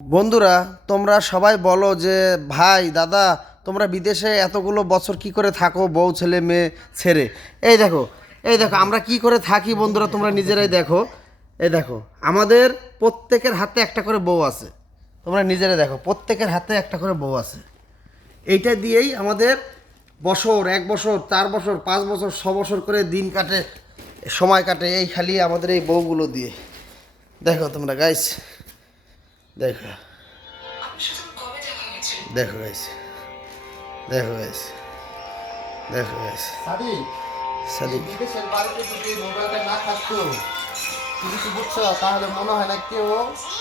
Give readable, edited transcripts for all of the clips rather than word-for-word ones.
বন্ধুরা, তোমরা সবাই বলো যে ভাই দাদা তোমরা বিদেশে এতগুলো বছর কি করে থাকো বউ ছেলে মেয়ে ছেড়ে। এই দেখো আমরা কি করে থাকি বন্ধুরা, তোমরা নিজেরাই দেখো। এই দেখো আমাদের প্রত্যেকের হাতে একটা করে বউ আছে। তোমরা নিজেরাই দেখো প্রত্যেকের হাতে একটা করে বউ আছে। এইটা দিয়েই আমাদের বছর 1 বছর 4 বছর 5 বছর 6 বছর করে দিন কাটে, সময় কাটে এই খালি আমাদের এই বউগুলো দিয়ে। দেখো তোমরা গাইস, দেখো দেখো গাইস, দেখো গাইস, দেখো গাইস। সাদিক, সাদিক বিদেশের বাড়িতে যদি মোবাইলটা না থাকতো, তুমি কি বুঝছো, তাহলে মনে হয় না কেউ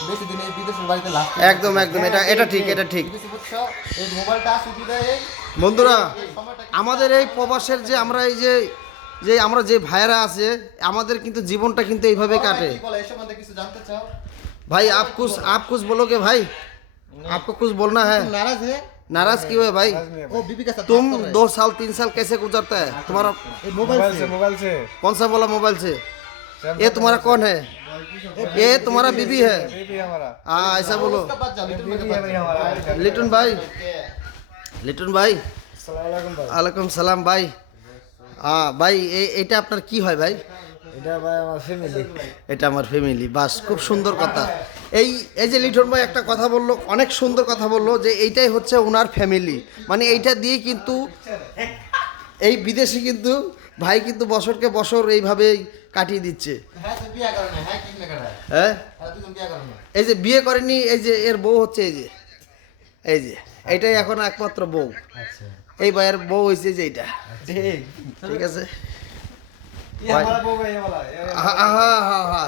বেশি দিন এই বিদেশের বাড়িতে লাগতো। একদম একদম, এটা ঠিক, এটা ঠিক। কিছু বুঝছো, এই মোবাইলটা আসে বিদায় বন্ধুরা, আমাদের এই প্রবাসের যে আমরা এই যে যে আমরা যে ভাইয়েরা আছে, আমাদের কিন্তু জীবনটা কিন্তু এইভাবে কাটে। কি বলে, এই সম্বন্ধে কিছু জানতে চাও? भाई आप कुछ बोलोगे भाई? आपको कुछ बोलना है? तुम नाराज है? नाराज क्यों है भाई? वो बीबी के साथ तुम बात कर रहे 2 साल 3 साल कैसे गुजरता है तुम्हारा? हैं। मोबाइल से मोबाइल से कौन सा बोला मोबाइल से? ये तुम्हारा कौन है? ये तुम्हारा बीबी है? बीबी हमारा हाँ ऐसा बोलो। उसका बात जाओ, लिटिल बीबी में है भाई हमारा। लिटन भाई, লিটন ভাই, अस्सलाम वालेकुम भाई। ওয়ালাইকুম সালাম ভাই। হ্যাঁ ভাই, এটা আপনার কি হয় ভাই? এটা ভাই আমার ফ্যামিলি। এটা আমার ফ্যামিলি। বাস, খুব সুন্দর কথা। এই এই যে লিটন ভাই একটা কথা বললো, অনেক সুন্দর কথা বললো যে এইটাই হচ্ছে ওনার ফ্যামিলি। মানে এইটা দিয়ে কিন্তু এই বিদেশি কিন্তু ভাই কিন্তু বছরকে বছর এইভাবেই কাটিয়ে দিচ্ছে। है तो बिया करना है, किसने करा है? হ্যাঁ, है तुम बिया करना। এই যে বিয়ে করেনি, এই যে এর বউ হচ্ছে এই যে এইটাই এখন একমাত্র বউ। আচ্ছা এই ভাইয়ের বউ হয়েছে যে এইটা। ঠিক ঠিক আছে। ये हमारा वो है ये वाला হ্যাঁ হ্যাঁ হ্যাঁ হ্যাঁ